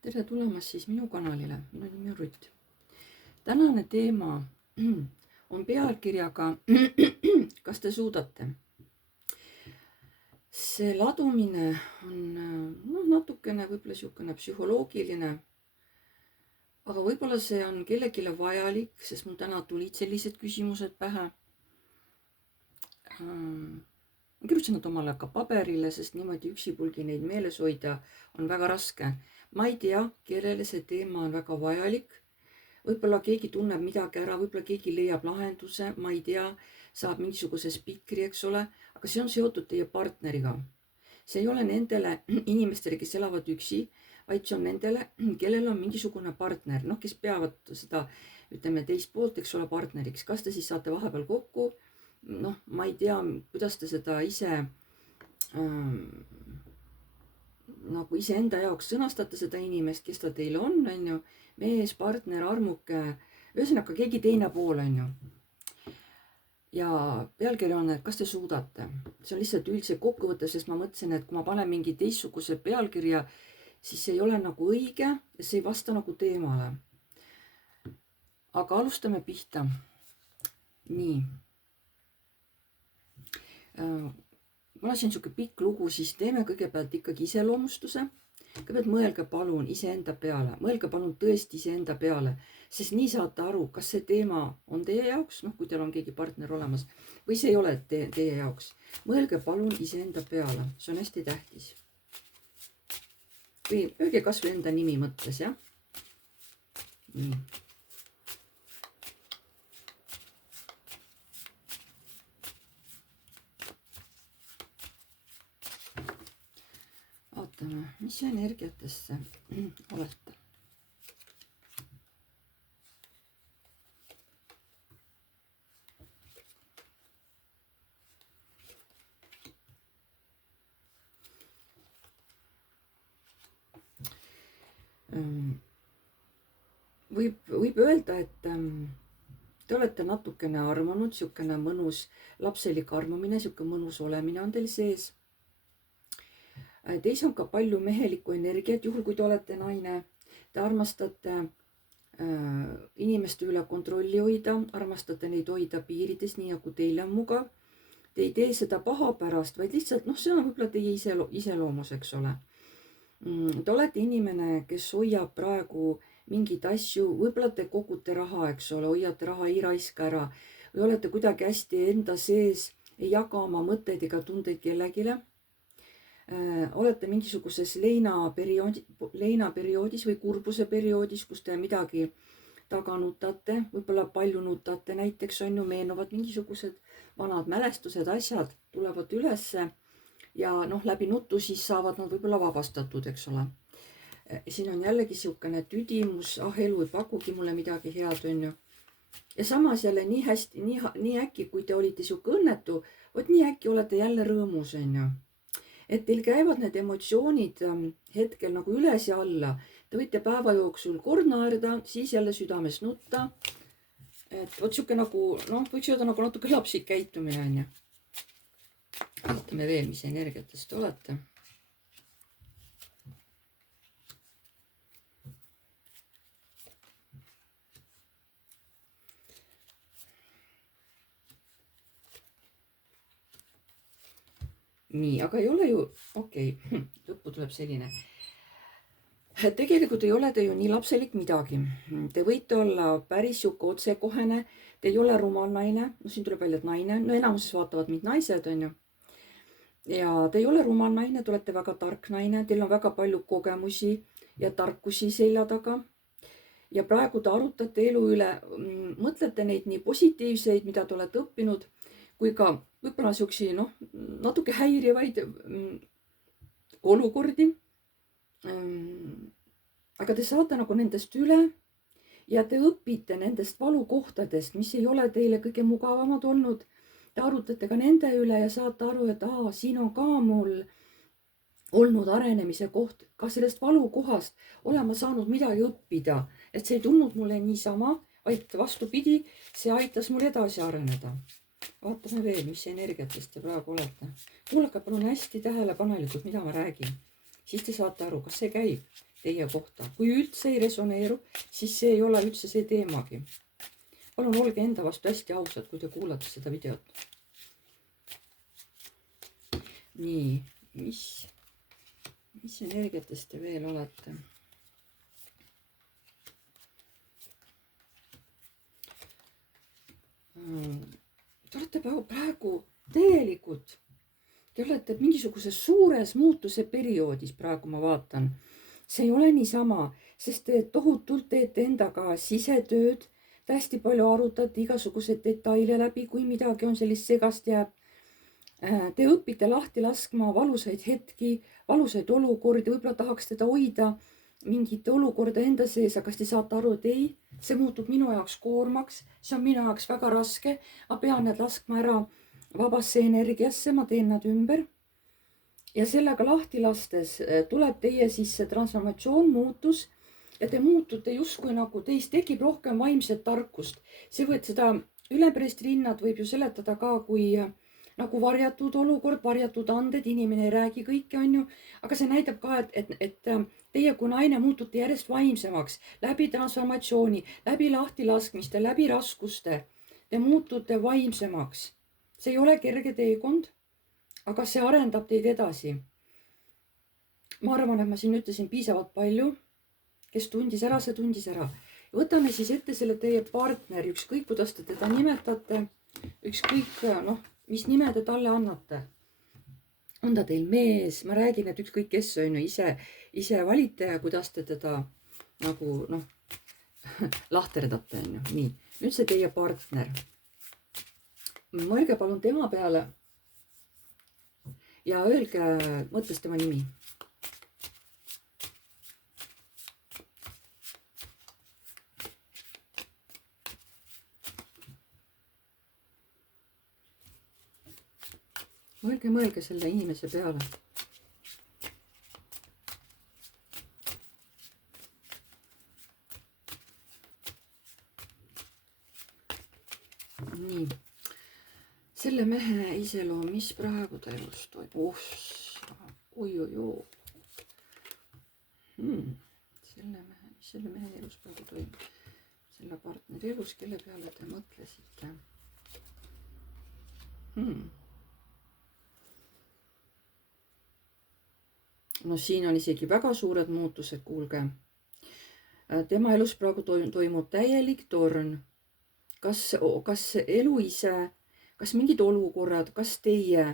Tere tulemast siis minu kanalile, minu nimi on Rutt. Tänane teema on pealkirjaga Kas te suudate? See ladumine on natukene võib-olla niisugune psühholoogiline, aga võib-olla see on kellelegi vajalik, sest mul täna tulid sellised küsimused pähe. Ma kirjutasin nad omal ajal ka paberile, sest niimoodi üksipulgi neid meeles hoida on väga raske. Ma ei tea, kellele see teema on väga vajalik. Võib-olla keegi tunneb midagi ära, võib-olla keegi leiab lahenduse, ma ei tea, saab mingisuguse spikri, eks ole, aga see on seotud teie partneriga. See ei ole nendele inimestele, kes elavad üksi, vaid see on nendele, kellel on mingisugune partner, kes peavad seda, ütleme, teist poolt, eks ole, partneriks. Kas te siis saate vahepeal kokku? Ma ei tea, kuidas te seda ise nagu iseenda jaoks sõnastate seda inimest, kes ta teil on ju, mees, partner, armuke, ühesõnaga keegi teine pool, on ju. Ja pealkiri on, et kas te suudate. See on lihtsalt üldse kokkuvõte, sest ma mõtlesin, et kui ma panen mingi teistsuguse pealkirja, siis see ei ole nagu õige ja see ei vasta nagu teemale. Aga alustame pihta. Nii. Mul on siin niisugune pikk lugu, siis teeme kõigepealt ikkagi iseloomustuse. Kõigepealt mõelge palun iseenda peale, mõelge palun tõesti iseenda peale, sest nii saate aru, kas see teema on teie jaoks, kui teil on keegi partner olemas, või see ei ole teie jaoks. Mõelge palun iseenda peale, see on hästi tähtis. Või öelge kas või enda nimi mõttes, jah? Nii. Vaatame, mis energiatesse olete. Võib öelda, et te olete natukene armunud, niisugune mõnus lapselik armumine, niisugune mõnus olemine on teil sees. Teis on ka palju mehelikku energiat, juhul kui te olete naine. Te armastate inimeste üle kontrolli hoida, armastate neid hoida piirides, nii nagu teile on mugav. Te ei tee seda paha pärast, vaid lihtsalt, see on võib-olla teie iseloomus, eks ole. Te olete inimene, kes hoiab praegu mingeid asju, võib-olla te kogute raha, eks ole, hoiate raha, ei raiska ära või olete kuidagi hästi enda sees, ei jaga oma mõtteid ega tundeid kellegile. Olete mingisuguses leinaperioodis või kurbuse perioodis, kus te midagi taga nutate, võib-olla palju nutate, näiteks on ju, meenuvad mingisugused vanad mälestused, asjad tulevad ülesse ja läbi nutu siis saavad nad võib-olla vabastatud, eks ole. Siin on jällegi niisugune tüdimus, elu ei pakugi mulle midagi head, on ju. Ja samas jälle nii hästi, nii äkki, kui te olite niisugune õnnetu, nii äkki olete jälle rõõmus, on ju. Et teil käivad need emotsioonid hetkel nagu üles ja alla. Te võite päeva jooksul kord naerda, siis jälle südames nutta. Et niisugune nagu, võiks öelda nagu natuke lapsik käitumine, on ju. Vaatame veel, mis energiatest te olete. Nii, aga ei ole ju, lõppu tuleb selline. Tegelikult ei ole te ju nii lapselik midagi. Te võite olla päris siuke otsekohene, te ei ole rumal naine, siin tuleb välja, et naine, enamuses vaatavad mind naised, on ju. Ja te ei ole rumal naine, te olete väga tark naine, teil on väga palju kogemusi ja tarkusi selja taga. Ja praegu te arutate elu üle, mõtlete neid nii positiivseid, mida te olete õppinud, kui ka võib-olla siuksi, natuke häirivaid olukordi. Aga te saate nagu nendest üle ja te õpite nendest valukohtadest, mis ei ole teile kõige mugavamad olnud. Te arutate ka nende üle ja saate aru, et siin on ka mul olnud arenemise koht. Ka sellest valukohast olen ma saanud midagi õppida, et see ei tulnud mulle niisama, vaid vastupidi, see aitas mul edasi areneda. Vaatame veel, mis energiatest te praegu olete. Kuulake palun hästi tähelepanelikult, mida ma räägin. Siis te saate aru, kas see käib teie kohta. Kui üldse ei resoneeru, siis see ei ole üldse see teemagi. Palun olge enda vastu hästi ausad, kui te kuulate seda videot. Nii, mis energiatest te veel olete? Te olete praegu täielikult, te olete mingisuguses suures muutuse perioodis, praegu ma vaatan. See ei ole niisama, sest te tohutult teete endaga sisetööd, te hästi palju arutate igasuguseid detaile läbi, kui midagi on sellist segast jääb. Te õpite lahti laskma valusaid hetki, valusaid olukordi, võib-olla tahaks teda hoida mingit olukorda enda sees, aga te saate aru, et ei, see muutub minu jaoks koormaks, see on minu jaoks väga raske, ma pean need laskma ära vabasse energiasse, ma teen nad ümber. Ja sellega lahti lastes tuleb teie sisse transformatsioon, muutus ja te muutute justkui nagu teist tekib rohkem vaimset tarkust. See seda üleperest rinnad võib ju seletada ka kui nagu varjatud olukord, varjatud anded, inimene ei räägi kõike, on ju, aga see näitab ka, et teie kui naine muutute järjest vaimsemaks läbi transformatsiooni, läbi lahti laskmiste, läbi raskuste. Te muutute vaimsemaks. See ei ole kerge teekond, aga see arendab teid edasi. Ma arvan, et ma siin ütlesin piisavalt palju. Kes tundis ära, see tundis ära. Võtame siis ette selle teie partneri, ükskõik kuidas te teda nimetate, ükskõik mis nime te talle annate. On ta teil mees, ma räägin, et ükskõik kes on ju ise valite ja kuidas te teda nagu lahterdate, on ju. Nii, nüüd see teie partner. Mõelge palun tema peale ja öelge mõttes tema nimi. Mõelge selle inimese peale. Nii. Selle mehe iseloom, mis praegu ta elus toimub? Selle mehe elus praegu toimub. Selle partneri elus, kelle peale te mõtlesite? No siin on isegi väga suured muutused, kuulge. Tema elus praegu toimub täielik torn. Kas elu ise, kas mingid olukorrad, kas teie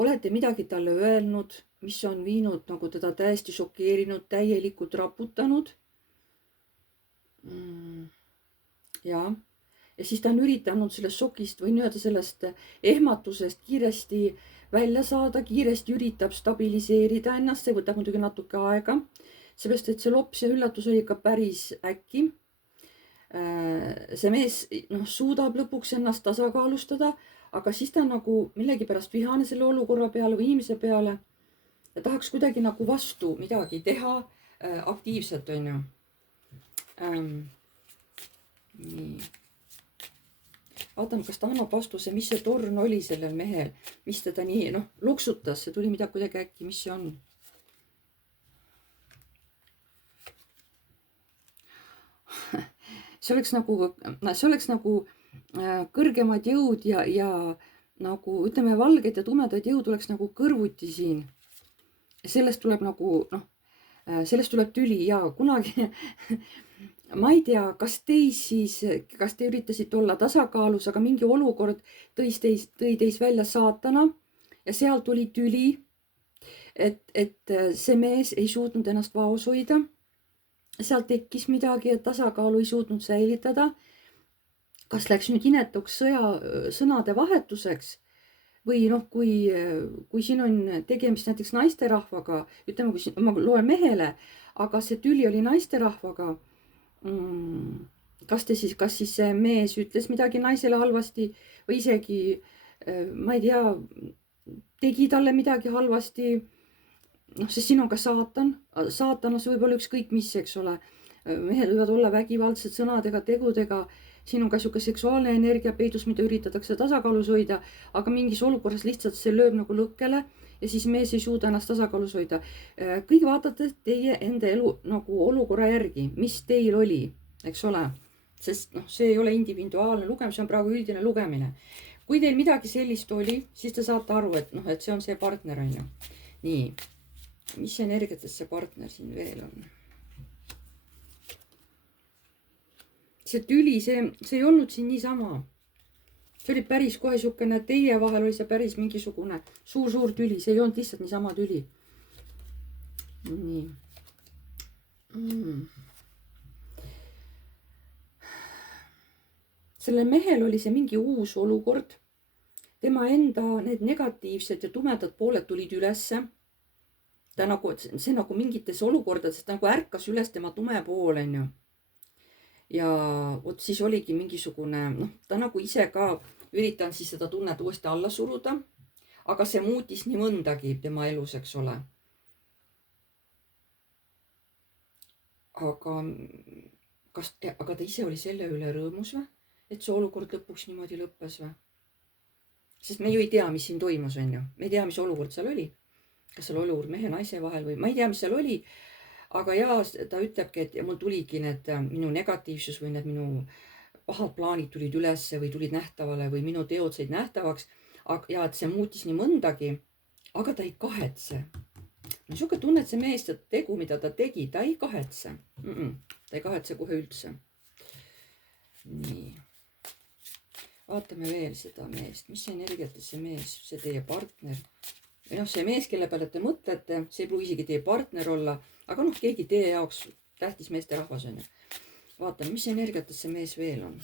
olete midagi talle öelnud, mis on viinud nagu teda täiesti šokeerinud, täielikult raputanud? Ja siis ta on üritanud sellest šokist või nii-öelda sellest ehmatusest kiiresti välja saada, kiiresti üritab stabiliseerida ennast, see võtab muidugi natuke aega, seepärast et see lops ja üllatus oli ikka päris äkki. See mees suudab lõpuks ennast tasakaalustada, aga siis ta nagu millegipärast vihane selle olukorra peale või inimese peale ja tahaks kuidagi nagu vastu midagi teha aktiivselt, on ju. Nii. Vaatame, kas ta annab vastuse, mis see torn oli sellel mehel, mis teda nii loksutas, see tuli midagi kuidagi äkki, mis see on? See oleks nagu kõrgemad jõud ja nagu ütleme, valged ja tumedad jõud oleks nagu kõrvuti siin. Sellest tuleb sellest tuleb tüli ja kunagi ma ei tea, kas te üritasite olla tasakaalus, aga mingi olukord tõi teis välja saatana ja seal tuli tüli, et see mees ei suutnud ennast vaos hoida. Seal tekkis midagi, et tasakaalu ei suutnud säilitada. Kas läks nüüd inetuks sõnade vahetuseks või kui siin on tegemist näiteks naisterahvaga, ütleme, kui ma loen mehele, aga see tüli oli naisterahvaga, kas siis see mees ütles midagi naisele halvasti või isegi, ma ei tea, tegi talle midagi halvasti, sest siin on ka saatanas võib olla ükskõik mis, eks ole, mehed võivad olla vägivaldsed sõnadega, tegudega, siin on ka sihuke seksuaalne energia peidus, mida üritatakse tasakaalus hoida, aga mingis olukorras lihtsalt see lööb nagu lõkkele ja siis mees ei suuda ennast tasakaalus hoida. Kõik vaatate teie enda elu nagu olukorra järgi, mis teil oli, eks ole. Sest noh, see ei ole individuaalne lugemine, see on praegu üldine lugemine. Kui teil midagi sellist oli, siis te saate aru, et noh, et see on see partner, on ju. Nii, mis energiates see partner siin veel on? See tüli, see ei olnud siin niisama. See oli päris kohe siukene, teie vahel oli see päris mingisugune suur tüli, see ei olnud lihtsalt niisama tüli. Nii. Sellel mehel oli see mingi uus olukord. Tema enda need negatiivsed ja tumedad pooled tulid ülesse. Ta nagu, see nagu mingites olukordades, ta nagu ärkas üles tema tume pool, on ju. Ja vot siis oligi mingisugune, noh, ta nagu ise ka üritan siis seda tunnet uuesti alla suruda. Aga see muutis nii mõndagi tema elus, eks ole. Aga ta ise oli selle üle rõõmus või? Et see olukord lõpuks niimoodi lõppes või? Sest me ju ei tea, mis siin toimus, on ju. Me ei tea, mis olukord seal oli. Kas seal olukord mehe ja naise vahel või ma ei tea, mis seal oli. Aga jaa, ta ütlebki, et mul tuligi need minu negatiivsus või need minu pahad plaanid tulid ülesse või tulid nähtavale või minu teod said nähtavaks. Ja et see muutis nii mõndagi, aga ta ei kahetse. Niisugune tunne, et see mees tegu, mida ta tegi, ta ei kahetse. Ta ei kahetse kohe üldse. Nii. Vaatame veel seda meest. Mis see energiates see mees, see teie partner? Ja noh, see mees, kelle peale te mõtlete, see ei pruugi isegi teie partner olla, aga noh, keegi teie jaoks tähtis meeste rahvas on ju. Vaatame, mis energiates see mees veel on.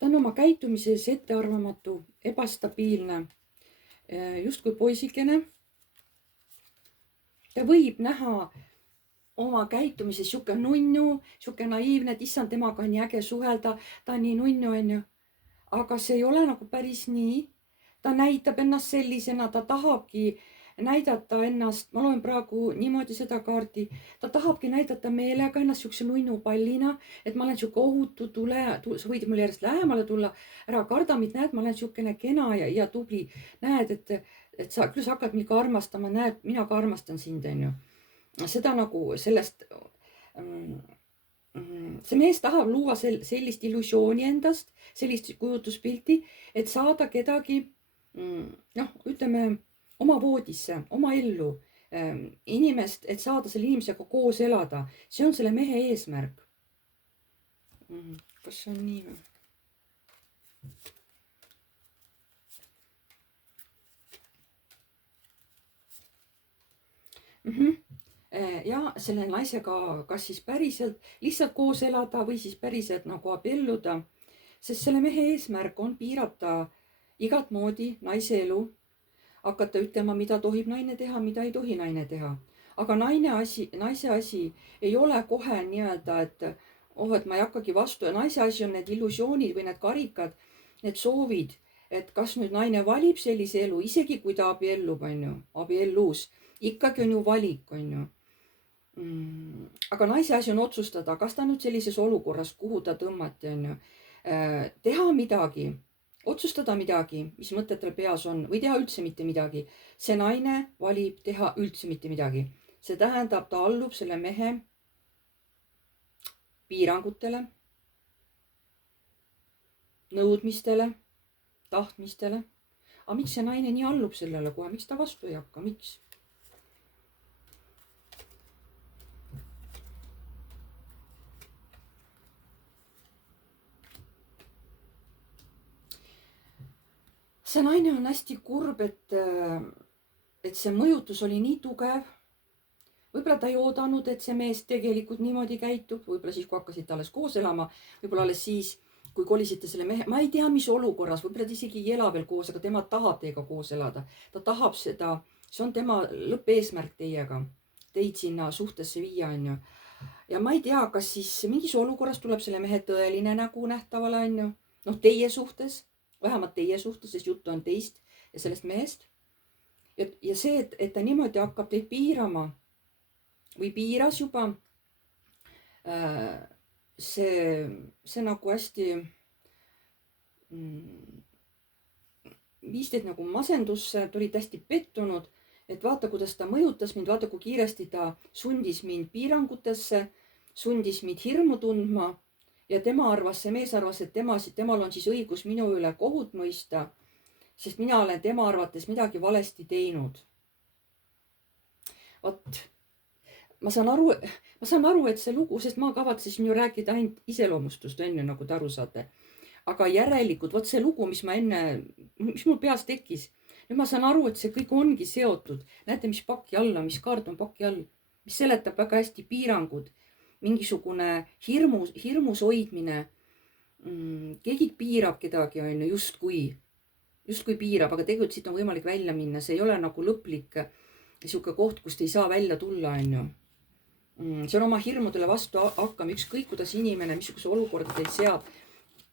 Ta on oma käitumises ettearvamatu, ebastabiilne, justkui poisikene. Ta võib näha oma käitumises siuke nunnu, siuke naiivne, et issand, temaga on nii äge suhelda, ta on nii nunnu, on ju. Aga see ei ole nagu päris nii. Ta näitab ennast sellisena, ta tahabki näidata ennast, ma loen praegu niimoodi seda kaarti, ta tahabki näidata meelega ennast siukse nunnupallina, et ma olen siuke ohutu, sa võid mulle järjest lähemale tulla, ära karda mind, näed, ma olen siukene kena ja tubli, näed, et sa küll sa hakkad mind ka armastama, näed, mina ka armastan sind, on ju. Seda nagu sellest, see mees tahab luua sellist illusiooni endast, sellist kujutuspilti, et saada kedagi, noh, ütleme, oma voodisse, oma ellu, inimest, et saada selle inimesega koos elada. See on selle mehe eesmärk. Kas see on nii või? Ja selle naisega kas siis päriselt lihtsalt koos elada või siis päriselt nagu abielluda, sest selle mehe eesmärk on piirata igat moodi naise elu, hakata ütlema, mida tohib naine teha, mida ei tohi naine teha. Aga naise asi ei ole kohe nii-öelda, et et ma ei hakkagi vastu ja naise asi on need illusioonid või need karikad, need soovid, et kas nüüd naine valib sellise elu, isegi kui ta abiellub, on ju, abiellus, ikkagi on ju valik, on ju. Aga naise asi on otsustada, kas ta nüüd sellises olukorras, kuhu ta tõmmati, on ju, teha midagi, otsustada midagi, mis mõtted tal peas on või teha üldse mitte midagi. See naine valib teha üldse mitte midagi. See tähendab, ta allub selle mehe piirangutele, nõudmistele, tahtmistele. Aga miks see naine nii allub sellele kohe? Miks ta vastu ei hakka? Miks? See naine on hästi kurb, et see mõjutus oli nii tugev. Võib-olla ta ei oodanud, et see mees tegelikult niimoodi käitub. Võib-olla siis, kui hakkasite alles koos elama, võib-olla alles siis, kui kolisite selle mehe, ma ei tea, mis olukorras, võib-olla ta isegi ei ela veel koos, aga tema tahab teiega koos elada. Ta tahab seda, see on tema lõppeesmärk teiega, teid sinna suhtesse viia, on ju. Ja ma ei tea, kas siis mingis olukorras tuleb selle mehe tõeline nägu nähtavale, on ju. Noh, teie suhtes, vähemalt teie suhtes, sest juttu on teist ja sellest mehest. Ja see, et ta niimoodi hakkab teid piirama või piiras juba, see nagu hästi viis teid nagu masendusse, ta olid hästi pettunud, et vaata, kuidas ta mõjutas mind, vaata, kui kiiresti ta sundis mind piirangutesse, sundis mind hirmu tundma ja see mees arvas, et temal on siis õigus minu üle kohut mõista, sest mina olen tema arvates midagi valesti teinud. Vot, ma saan aru, et see lugu, sest ma kavatsesin ju rääkida ainult iseloomustust enne, nagu te aru saate. Aga järelikult, vot see lugu, mis mul peas tekkis, nüüd ma saan aru, et see kõik ongi seotud. Näete, mis paki all on, mis kaart on paki all, mis seletab väga hästi piirangud, mingisugune hirmus hoidmine. Keegi piirab kedagi, on ju, justkui piirab, aga tegelikult siit on võimalik välja minna. See ei ole nagu lõplik sihuke koht, kust ei saa välja tulla, on ju. See on oma hirmudele vastu hakkama, ükskõik kuidas inimene, missuguse olukorda teid seab,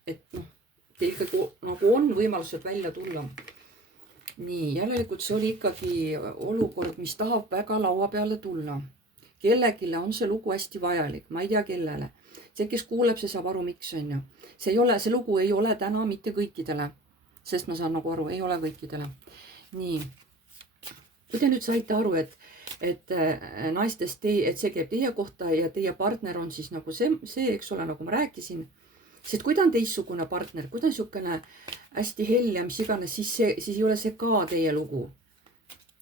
et teil ikkagi nagu on võimalused välja tulla. Nii, järelikult see oli ikkagi olukord, mis tahab väga laua peale tulla. Kellegile on see lugu hästi vajalik, ma ei tea kellele. See, kes kuuleb, see saab aru, miks on ju. See lugu ei ole täna mitte kõikidele, sest ma saan nagu aru, ei ole kõikidele. Nii, kui te nüüd saite aru, et naistest, et see käib teie kohta ja teie partner on siis nagu see, eks ole, nagu ma rääkisin, sest kui ta on teistsugune partner, kui ta on niisugune hästi hell ja mis iganes, siis ei ole see ka teie lugu.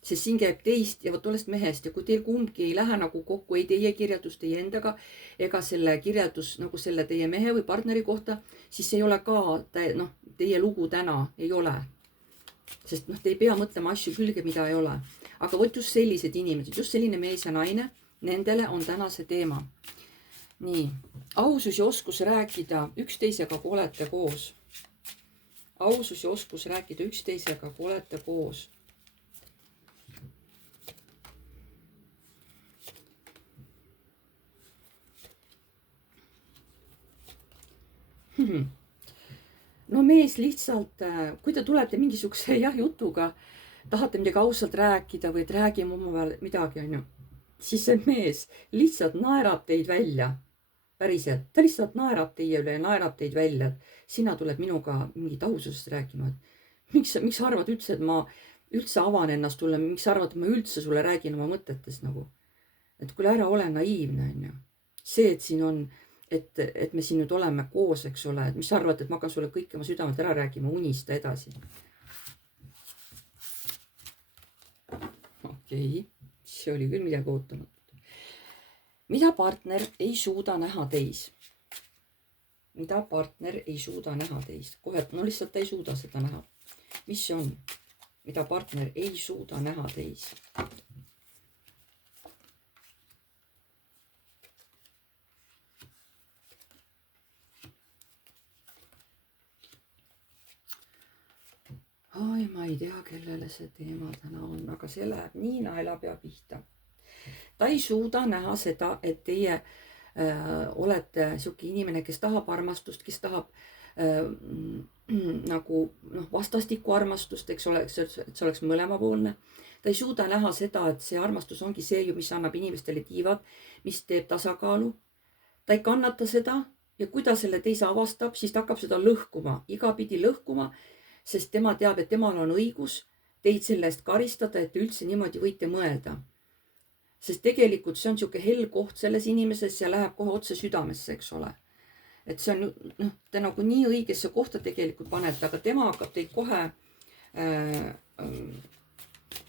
Sest siin käib teist ja vot tollest mehest ja kui teil kumbki ei lähe nagu kokku, ei teie kirjeldus teie endaga ega selle kirjeldus nagu selle teie mehe või partneri kohta, siis see ei ole ka teie lugu täna, ei ole. Sest te ei pea mõtlema asju külge, mida ei ole. Aga võt just sellised inimesed, just selline mees ja naine, nendele on täna see teema. Nii, ausus ja oskus rääkida üksteisega, kui olete koos. Ausus ja oskus rääkida üksteisega, kui olete koos. No mees lihtsalt, kui te tulete mingisuguse jutuga, tahate midagi ausalt rääkida või et räägime omavahel midagi, on ju, siis see mees lihtsalt naerab teid välja. Päriselt, ta lihtsalt naerab teie üle ja naerab teid välja. Sina tuled minuga mingit aususest rääkima. Miks arvad üldse, et ma üldse avan ennast sulle, miks arvad, et ma üldse sulle räägin oma mõtetest nagu. Et kuule ära ole naiivne, on ju. See, et siin on, et me siin nüüd oleme koos, eks ole, et mis arvad, et ma hakkan sulle kõike oma südamet ära rääkima, unista edasi. Okei, see oli küll midagi ootamatut. Mida partner ei suuda näha teis? Mida partner ei suuda näha teis? Kohe, no lihtsalt ta ei suuda seda näha. Mis see on? Mida partner ei suuda näha teis? Ai, ma ei tea, kellele see teema täna on, aga see läheb nii naelapea pihta. Ta ei suuda näha seda, et teie olete siuke inimene, kes tahab armastust, kes tahab nagu vastastikku armastust, eks ole, et see oleks mõlemapoolne. Ta ei suuda näha seda, et see armastus ongi see, mis annab inimestele tiivad, mis teeb tasakaalu. Ta ei kannata seda ja kui ta selle teise avastab, siis ta hakkab seda lõhkuma, igapidi lõhkuma, sest tema teab, et temal on õigus teid selle eest karistada, et te üldse niimoodi võite mõelda. Sest tegelikult see on siuke hell koht selles inimeses ja läheb kohe otse südamesse, eks ole. Et see on, te nagu nii õigesse kohta tegelikult panete, aga tema hakkab teid kohe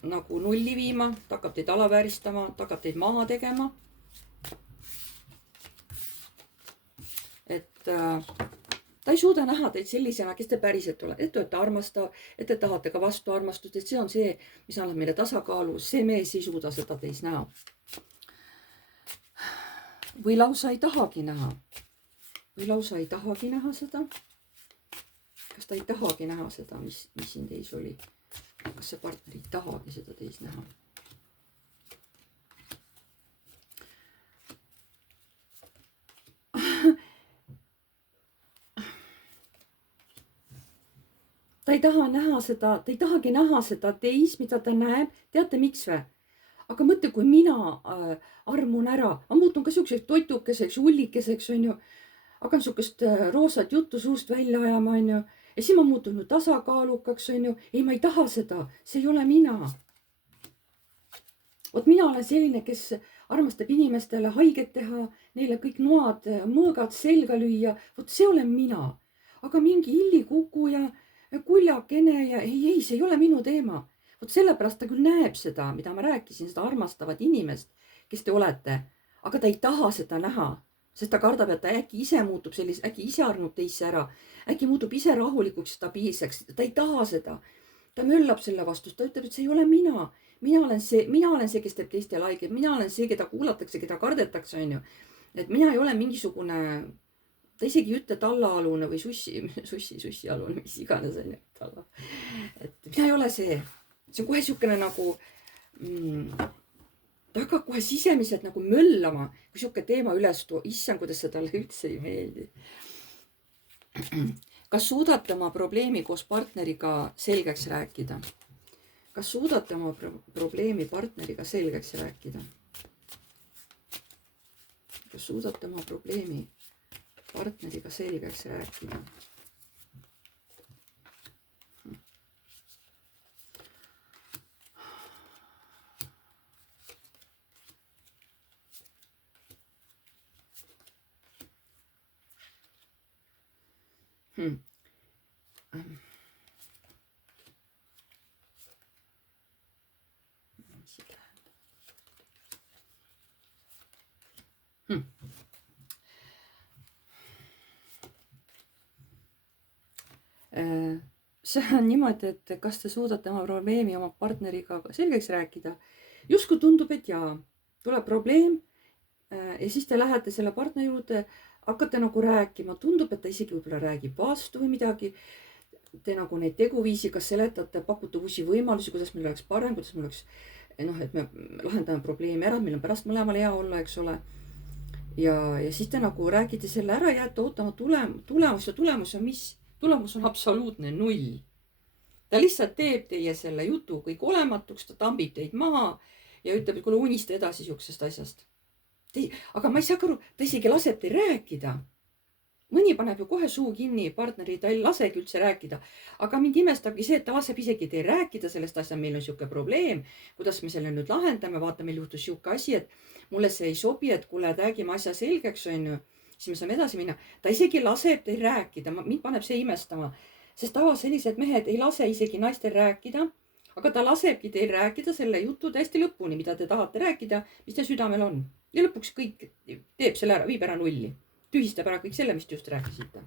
nagu nulli viima, ta hakkab teid alavääristama, ta hakkab teid maha tegema. Et ta ei suuda näha teid sellisena, kes te päriselt olete, et te olete armastav, et te tahate ka vastu armastust, et see on see, mis annab meile tasakaalu. See mees ei suuda seda teis näha. Või lausa ei tahagi näha. Või lausa ei tahagi näha seda. Kas ta ei tahagi näha seda, mis siin teis oli? Kas see partner ei tahagi seda teis näha? Ta ei taha näha seda, ta ei tahagi näha seda teis, mida ta näeb. Teate, miks või? Aga mõtle, kui mina armun ära, ma muutun ka siukseks toitukeseks, hullikeseks, on ju. Hakkan siukest roosat juttu suust välja ajama, on ju. ja siis ma muutun ju tasakaalukaks, on ju. Ei, ma ei taha seda, see ei ole mina. Vot mina olen selline, kes armastab inimestele haiget teha, neile kõik noad, mõõgad selga lüüa. Vot see olen mina. Aga mingi illikuku ja kuljakene ja ei, see ei ole minu teema. Vot sellepärast ta küll näeb seda, mida ma rääkisin, seda armastavat inimest, kes te olete. Aga ta ei taha seda näha, sest ta kardab, et ta äkki ise muutub sellise, äkki ise armub teisse ära, äkki muutub ise rahulikuks, stabiilseks. Ta ei taha seda. Ta möllab selle vastu, ta ütleb, et see ei ole mina. Mina olen see, kes teeb teistele haiget. Mina olen see, keda kuulatakse, keda kardetakse, on ju. Et mina ei ole mingisugune, ta isegi ei ütle tallaalune või sussialune, mis iganes on ju. Talla. Et mina ei ole see. See on kohe niisugune nagu, ta hakkab kohe sisemiselt nagu möllama, kui niisugune teema üles tuua. Issand, kuidas see talle üldse ei meeldi. Kas suudate oma probleemi koos partneriga selgeks rääkida? Kas suudate oma probleemi partneriga selgeks rääkida? Kas suudate oma probleemi partneriga selgeks rääkida? See on niimoodi, et kas te suudate oma probleemi oma partneriga selgeks rääkida? Justkui tundub, et jaa, tuleb probleem ja siis te lähete selle partneri juurde, hakkate nagu rääkima, tundub, et ta isegi võib-olla räägib vastu või midagi. Te nagu neid teguviisi, kas seletate, pakute uusi võimalusi, kuidas meil oleks parem, kuidas meil oleks, et me lahendame probleemi ära, meil on pärast mõlemal hea olla, eks ole. Ja siis te nagu räägite selle ära, jääte ootama tulemus ja tulemus on mis? Tulemus on absoluutne 0. Ta lihtsalt teeb teie selle jutu kõik olematuks, ta tambib teid maha ja ütleb, et kuule, unista edasi siuksest asjast. Aga ma ei saa aru, ta isegi laseb teil rääkida. Mõni paneb ju kohe suu kinni partneri, ta ei lasegi üldse rääkida. Aga mind imestabki see, et ta laseb isegi teil rääkida sellest asja, meil on siuke probleem, kuidas me selle nüüd lahendame, vaata, meil juhtus siuke asi, et mulle see ei sobi, et kuule, räägime asja selgeks, on ju. Siis me saame edasi minna. Ta isegi laseb teil rääkida. Mind paneb see imestama. Sest tavas sellised mehed ei lase isegi naistel rääkida. Aga ta lasebki teil rääkida selle jutu täiesti lõpuni, mida te tahate rääkida, mis te südamel on. Ja lõpuks kõik teeb selle ära, viib ära 0. Tühistab ära kõik selle, mis te just rääkisite.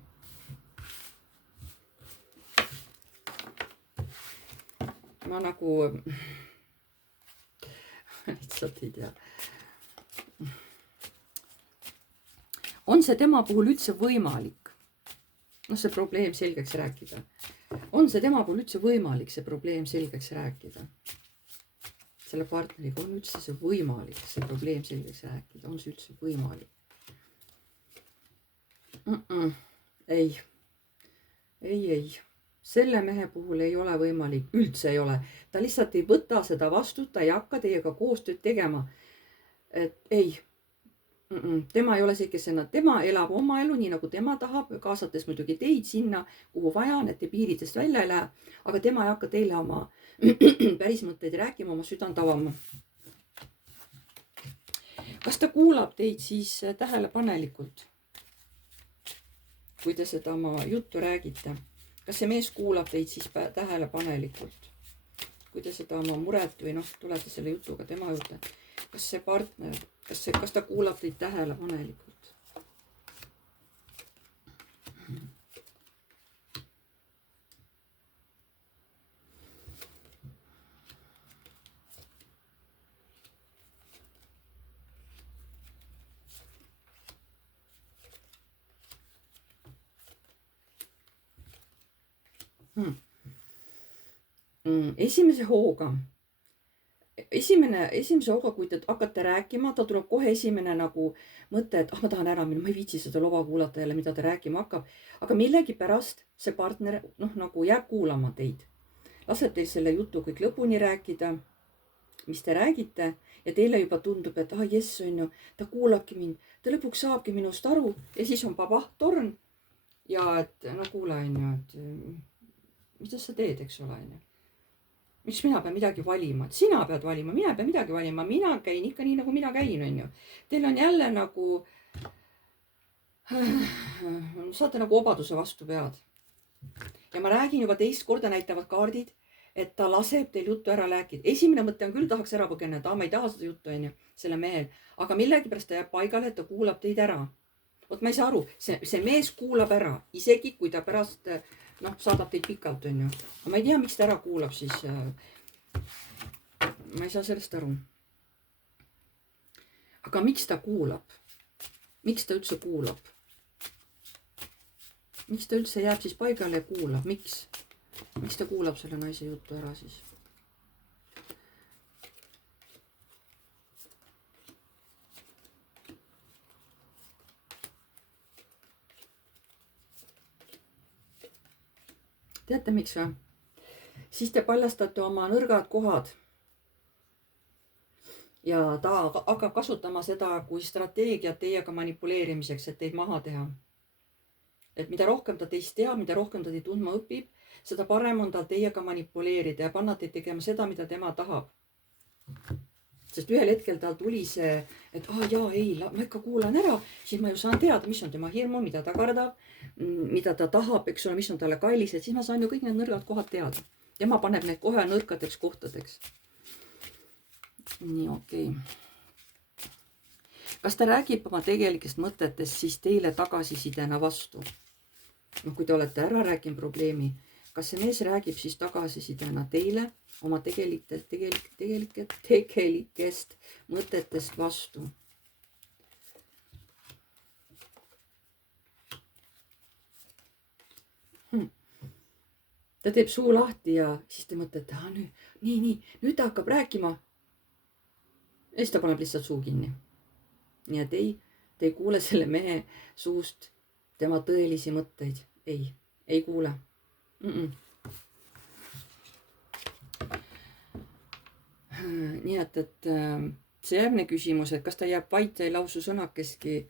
Ma nagu lihtsalt ei tea. On see tema puhul üldse võimalik? See probleem selgeks rääkida. On see tema puhul üldse võimalik see probleem selgeks rääkida? Selle partneriga on üldse see võimalik see probleem selgeks rääkida? On see üldse võimalik? Ei. Selle mehe puhul ei ole võimalik. Üldse ei ole. Ta lihtsalt ei võta seda vastu, ta ei hakka teiega koostööd tegema. Et ei. Tema ei ole see, kes ennast, tema elab oma elu nii nagu tema tahab, kaasates muidugi teid sinna, kuhu vaja on, et te piiridest välja ei lähe, aga tema ei hakka teile oma päris mõtteid rääkima, oma südant avama. Kas ta kuulab teid siis tähelepanelikult, kui te seda oma juttu räägite? Kas see mees kuulab teid siis tähelepanelikult, kui te seda oma muret või tulete selle jutuga tema juurde? Kas see partner, kas ta kuulab teid tähelepanelikult? Esimese hooga. Esimese hooga, kui te hakkate rääkima, ta tuleb kohe esimene nagu mõte, et ma tahan ära minna, ma ei viitsi seda loba kuulata jälle, mida ta rääkima hakkab. Aga millegipärast see partner nagu jääb kuulama teid. Laseb teil selle jutu kõik lõpuni rääkida, mis te räägite ja teile juba tundub, et jess on ju, ta kuulabki mind, ta lõpuks saabki minust aru ja siis on torn ja et no kuule, onju, et mida sa teed, eks ole, onju. Miks mina pean midagi valima, et sina pead valima, mina ei pea midagi valima, mina käin ikka nii, nagu mina käin, onju. Teil on jälle nagu, saate nagu obaduse vastu pead. Ja ma räägin juba teist korda, näitavad kaardid, et ta laseb teil juttu ära rääkida. Esimene mõte on küll, tahaks ära põgeneda, ma ei taha seda juttu, onju, selle mehel, aga millegipärast ta jääb paigale, et ta kuulab teid ära. Vot ma ei saa aru, see mees kuulab ära, isegi kui ta pärast saadab teid pikalt, onju. Ma ei tea, miks ta ära kuulab siis. Ma ei saa sellest aru. Aga miks ta kuulab? Miks ta üldse kuulab? Miks ta üldse jääb siis paigale ja kuulab? Miks? Miks ta kuulab selle naise juttu ära siis? Teate miks või? Siis te paljastate oma nõrgad kohad. Ja ta hakkab kasutama seda kui strateegiat teiega manipuleerimiseks, et teid maha teha. Et mida rohkem ta teist teab, mida rohkem ta teid tundma õpib, seda parem on tal teiega manipuleerida ja panna teid tegema seda, mida tema tahab. Sest ühel hetkel tal tuli see, et ma ikka kuulan ära, siis ma ju saan teada, mis on tema hirmu, mida ta kardab, mida ta tahab, eks ole, mis on talle kallis, et siis ma saan ju kõik need nõrgad kohad teada. Tema paneb need kohe nõrkadeks kohtadeks. Nii, okei. Kas ta räägib oma tegelikest mõtetest siis teile tagasisidena vastu? Kui te olete ära rääkinud probleemi, kas see mees räägib siis tagasisidena teile oma tegelikest mõtetest vastu? Ta teeb suu lahti ja siis te mõtlete, nüüd ta hakkab rääkima. Ja siis ta paneb lihtsalt suu kinni. Nii et te ei kuule selle mehe suust tema tõelisi mõtteid. Ei kuule. Nii et see järgmine küsimus, et kas ta jääb vait ja ei lausu sõnakeski.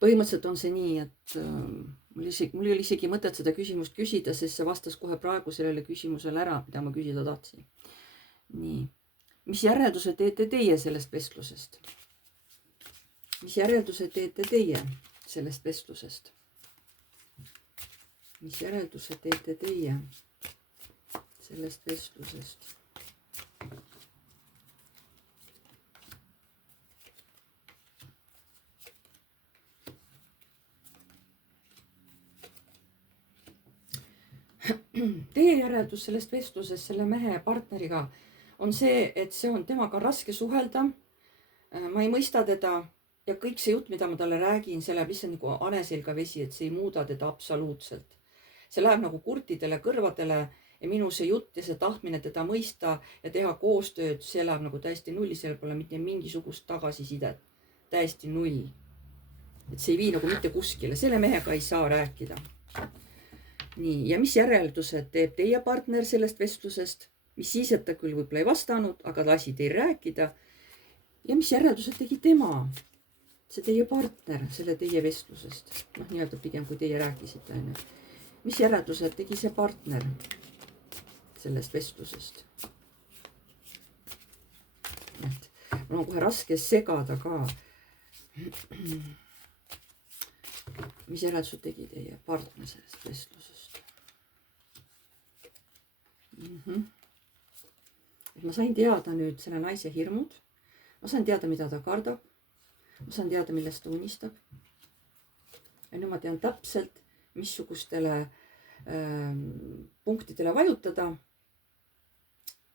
Põhimõtteliselt on see nii, et mul ei ole isegi mõtet seda küsimust küsida, sest see vastas kohe praegu sellele küsimusele ära, mida ma küsida tahtsin. Nii. Mis järelduse teete teie sellest vestlusest? Mis järelduse teete teie sellest vestlusest? Mis järelduse teete teie sellest vestlusest? Teie järeldus sellest vestlusest selle mehe partneriga on see, et see on temaga raske suhelda. Ma ei mõista teda ja kõik see jutt, mida ma talle räägin, see läheb lihtsalt nagu ane selga vesi, et see ei muuda teda absoluutselt. See läheb nagu kurtidele kõrvadele ja minu see jutt ja see tahtmine teda mõista ja teha koostööd, see läheb nagu täiesti nulli, seal pole mitte mingisugust tagasisidet. Täiesti null. Et see ei vii nagu mitte kuskile, selle mehega ei saa rääkida. Nii, ja mis järeldused teeb teie partner sellest vestlusest? Mis siis, et ta küll võib-olla ei vastanud, aga ta lasi teil rääkida. Ja mis järeldused tegi tema? See teie partner selle teie vestlusest. Nii-öelda pigem kui teie rääkisite. Mis järeldused tegi see partner sellest vestlusest? Mul on kohe raske segada ka. Mis järeldused tegi teie partner sellest vestlusest? Ma sain teada nüüd selle naise hirmud. Ma sain teada, mida ta kardab. Ma saan teada, millest ta unistab. Ja nüüd ma tean täpselt, missugustele punktidele vajutada,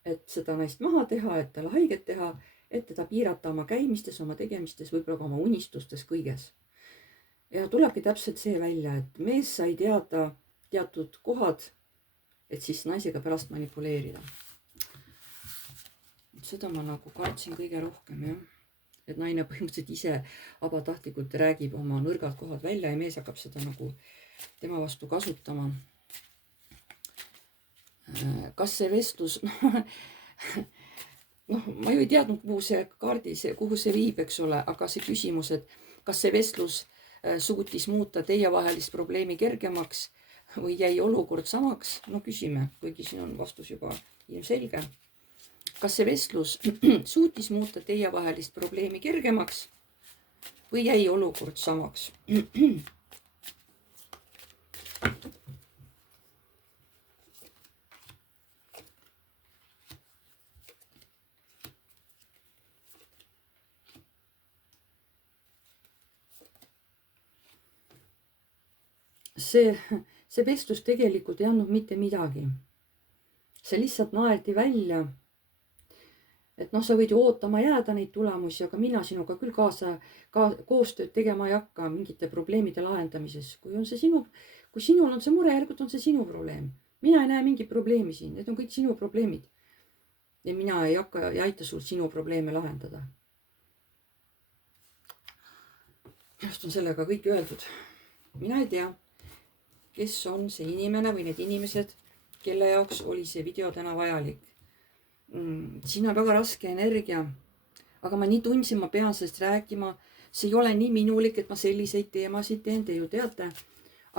et seda naist maha teha, et talle haiget teha, et teda piirata oma käimistes, oma tegemistes, võib-olla ka oma unistustes, kõiges. Ja tulebki täpselt see välja, et mees sai teada teatud kohad, et siis naisega pärast manipuleerida. Seda ma nagu kartsin kõige rohkem, jah. Et naine põhimõtteliselt ise vabatahtlikult räägib oma nõrgad kohad välja ja mees hakkab seda nagu tema vastu kasutama. Kas see vestlus, ma ju ei teadnud, kuhu see kaardis, kuhu see viib, eks ole, aga see küsimus, et kas see vestlus suutis muuta teievahelist probleemi kergemaks või jäi olukord samaks? No küsime, kuigi siin on vastus juba ilmselge. Kas see vestlus suutis muuta teievahelist probleemi kergemaks või jäi olukord samaks? see vestlus tegelikult ei andnud mitte midagi. See lihtsalt naerdi välja. Et noh, sa võid ju ootama jääda neid tulemusi, aga mina sinuga küll koostööd tegema ei hakka mingite probleemide lahendamises. Kui sinul on see mure, järelikult on see sinu probleem. Mina ei näe mingit probleemi siin, need on kõik sinu probleemid. Ja mina ei aita sul sinu probleeme lahendada. Just on sellega kõik öeldud. Mina ei tea, kes on see inimene või need inimesed, kelle jaoks oli see video täna vajalik. Siin on väga raske energia, aga ma nii tundsin, ma pean sellest rääkima. See ei ole nii minulik, et ma selliseid teemasid teen, te ju teate.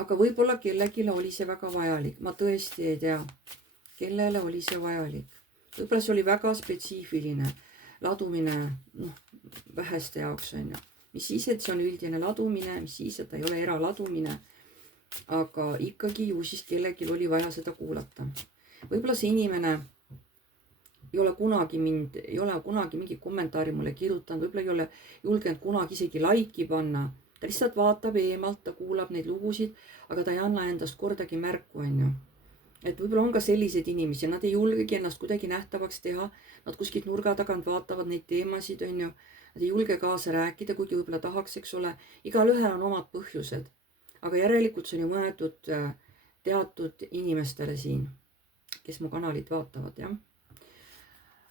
Aga võib-olla kellelegi oli see väga vajalik. Ma tõesti ei tea, kellele oli see vajalik. Võib-olla see oli väga spetsiifiline ladumine väheste jaoks on ju. Mis siis, et see on üldine ladumine, mis siis, et ta ei ole eraladumine. Aga ikkagi ju siis kellelgi oli vaja seda kuulata. Võib-olla see inimene ei ole kunagi mingi kommentaari mulle kirjutanud, võib-olla ei ole julgenud kunagi isegi laiki panna. Ta lihtsalt vaatab eemalt, ta kuulab neid lugusid, aga ta ei anna endast kordagi märku, on ju. Et võib-olla on ka selliseid inimesi, nad ei julgegi ennast kuidagi nähtavaks teha, nad kuskilt nurga tagant vaatavad neid teemasid, on ju. Nad ei julge kaasa rääkida, kuigi võib-olla tahaks, eks ole. Igal ühel on omad põhjused. Aga järelikult see on ju mõeldud teatud inimestele siin, kes mu kanalit vaatavad, jah.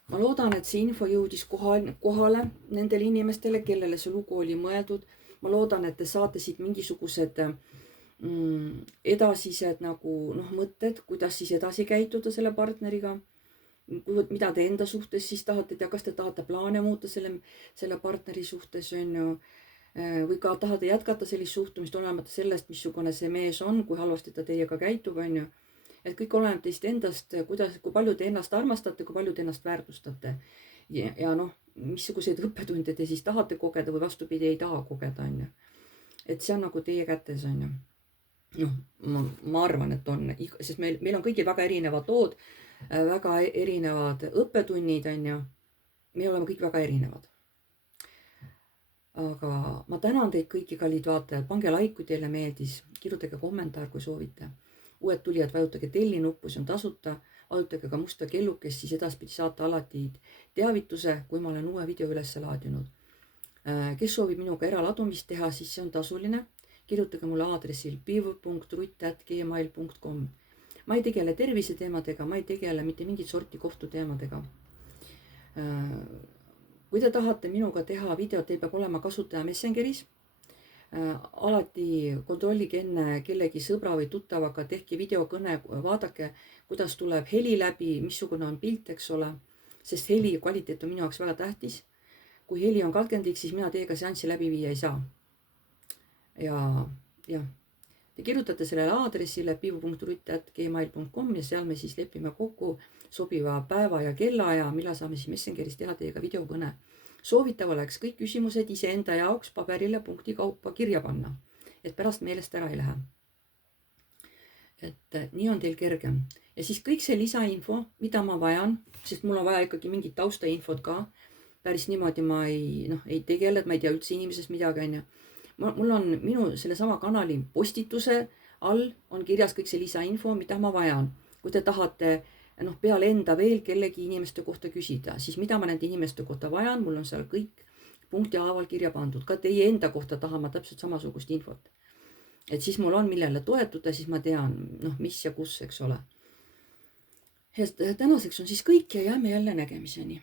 Ma loodan, et see info jõudis kohale nendele inimestele, kellele see lugu oli mõeldud. Ma loodan, et te saate siit mingisugused edasised mõtted, kuidas siis edasi käituda selle partneriga. Mida te enda suhtes siis tahate teha, kas te tahate plaane muuta selle partneri suhtes, on ju. Või ka tahate jätkata sellist suhtumist, olemata sellest, missugune see mees on, kui halvasti ta teiega käitub, on ju. Et kõik oleneb teist endast, kui palju te ennast armastate, kui palju te ennast väärtustate. Ja missuguseid õppetunde te siis tahate kogeda või vastupidi ei taha kogeda, on ju. Et see on teie kätes, on ju. Ma arvan, et on, sest meil on kõigil väga erinevad lood, väga erinevad õppetunnid, on ju. Me oleme kõik väga erinevad. Aga ma tänan teid kõiki kallid vaatajad, pange like, kui teile meeldis, kirjutage kommentaar, kui soovite. Uued tulijad, vajutage telli nuppu, see on tasuta, vajutage ka musta kellukest, siis edaspidi saate alati teavituse, kui ma olen uue video üles laadinud. Kes soovib minuga eraladumist teha, siis see on tasuline. Kirjutage mulle aadressil piiv.rutt@gmail.com. Ma ei tegele terviseteemadega, ma ei tegele mitte mingit sorti kohtuteemadega. Kui te tahate minuga teha videot, teil peab olema kasutaja Messengeris. Alati kontrollige enne kellegi sõbra või tuttavaga, tehke videokõne, vaadake, kuidas tuleb heli läbi, missugune on pilt, eks ole. Sest heli kvaliteet on minu jaoks väga tähtis. Kui heli on katkendlik, siis mina teiega seanssi läbi viia ei saa. Ja te kirjutate sellele aadressile piiv.rutt@gmail.com ja seal me siis lepime kokku sobiva päeva ja kellaaja, millal saame siis Messengeris teha teiega videokõne. Soovitav oleks kõik küsimused iseenda jaoks paberile punkti kaupa kirja panna, et pärast meelest ära ei lähe. Et nii on teil kergem. Ja siis kõik see lisainfo, mida ma vajan, sest mul on vaja ikkagi mingit taustainfot ka. Päris niimoodi ma ei tegele, et ma ei tea üldse inimesest midagi, on ju. Mul on minu sellesama kanali postituse all on kirjas kõik see lisainfo, mida ma vajan. Kui te tahate peale enda veel kellegi inimeste kohta küsida, siis mida ma nende inimeste kohta vajan, mul on seal kõik punkti haaval kirja pandud. Ka teie enda kohta tahan ma täpselt samasugust infot. Et siis mul on millele toetuda, siis ma tean, mis ja kus, eks ole. Ja tänaseks on siis kõik ja jääme jälle nägemiseni.